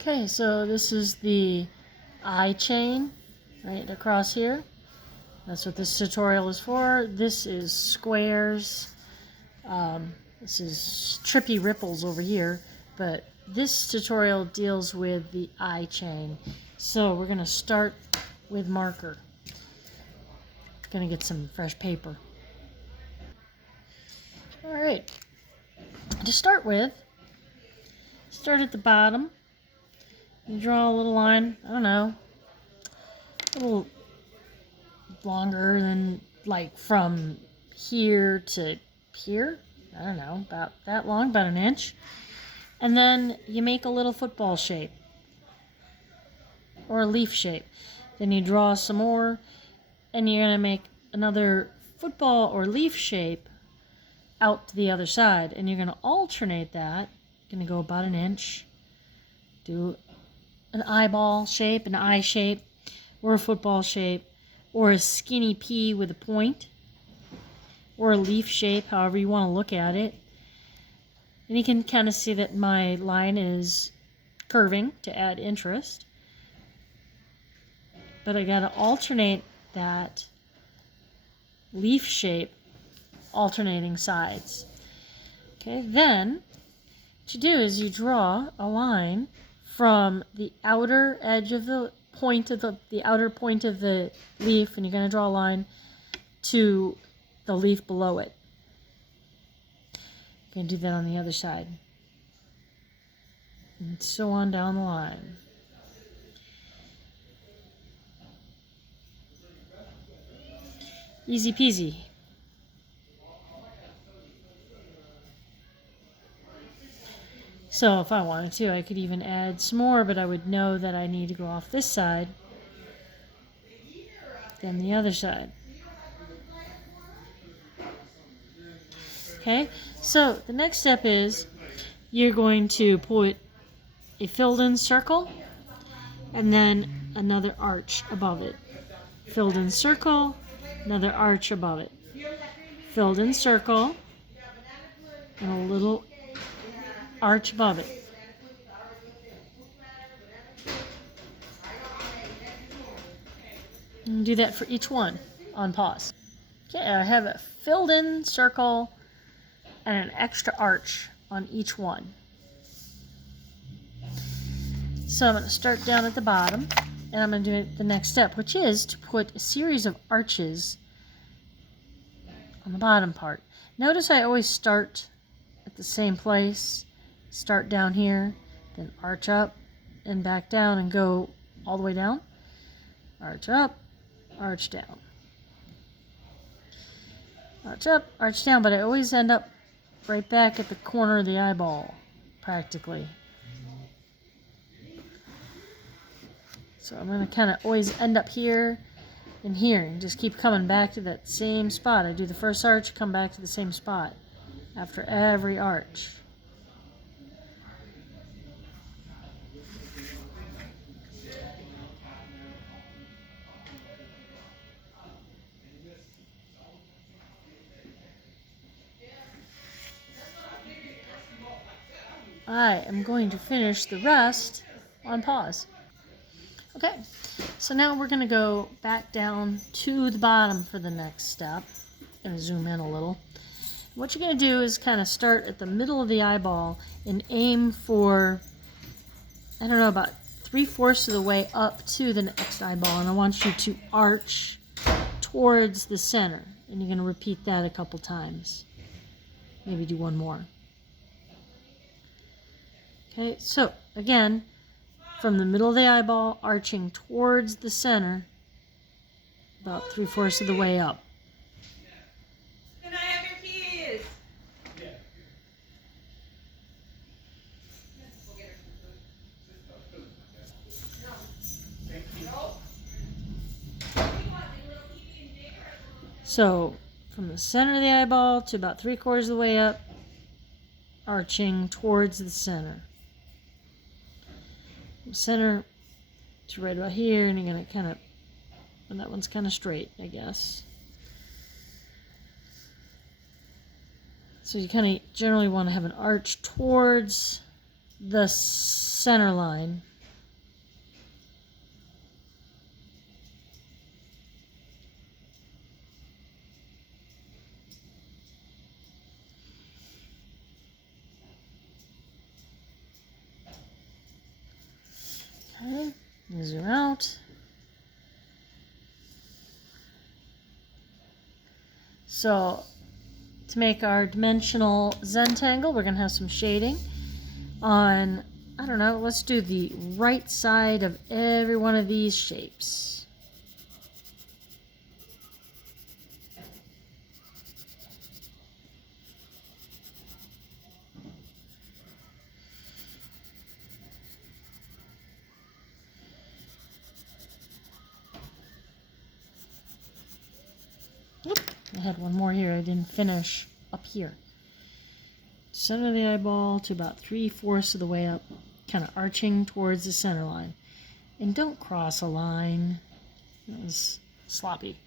Okay, so this is the eye chain right across here. That's what this tutorial is for. This is squares. This is trippy ripples over here, but this tutorial deals with the eye chain. So we're going to start with marker. Going to get some fresh paper. All right. To start with, start at the bottom. You draw a little line, I don't know, a little longer than like from here to here. I don't know, about that long, about an inch. And then you make a little football shape or a leaf shape. Then you draw some more and you're going to make another football or leaf shape out to the other side. And you're going to alternate that. You're going to go about an inch. Do an eyeball shape, an eye shape, or a football shape, or a skinny pea with a point, or a leaf shape, however you want to look at it. And you can kind of see that my line is curving to add interest. But I got to alternate that leaf shape, alternating sides. Okay, then what you do is you draw a line from the outer edge of the point of the outer point of the leaf, and you're going to draw a line to the leaf below it. You can do that on the other side. And so on down the line. Easy peasy. So if I wanted to, I could even add some more, but I would know that I need to go off this side, then the other side. Okay, so the next step is you're going to put a filled in circle and then another arch above it. Filled in circle, another arch above it. Filled in circle, and a little arch above it. And do that for each one on pause. Okay, I have a filled in circle and an extra arch on each one. So I'm going to start down at the bottom, and I'm going to do the next step, which is to put a series of arches on the bottom part. Notice I always start at the same place, start down here, then arch up and back down and go all the way down. Arch up, arch down. Arch up, arch down, but I always end up right back at the corner of the eyeball, practically. So I'm going to kind of always end up here and here and just keep coming back to that same spot. I do the first arch, come back to the same spot after every arch. I am going to finish the rest on pause. Okay, so now we're going to go back down to the bottom for the next step. I'm going to zoom in a little. What you're going to do is kind of start at the middle of the eyeball and aim for, I don't know, about 3/4 of the way up to the next eyeball. And I want you to arch towards the center. And you're going to repeat that a couple times. Maybe do one more. Okay, so again, from the middle of the eyeball, arching towards the center, about 3/4 of the way up. Can I have your keys? So from the center of the eyeball to about 3/4 of the way up, arching towards the center. From center to right about here, and you're going to kind of, and that one's kind of straight, I guess. So you kind of generally want to have an arch towards the center line. Okay, zoom out. So to make our dimensional Zentangle, we're going to have some shading on, I don't know, let's do the right side of every one of these shapes. Oop, I had one more here I didn't finish up here. Center of the eyeball to about 3/4 of the way up, kind of arching towards the center line. And don't cross a line. That was sloppy.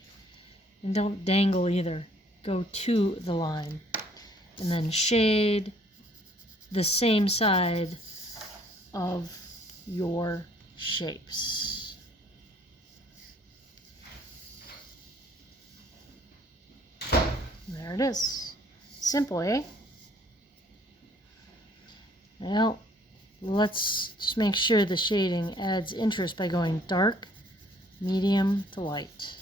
And don't dangle either. Go to the line. And then shade the same side of your shapes. There it is. Simple, eh? Well, let's just make sure the shading adds interest by going dark, medium to light.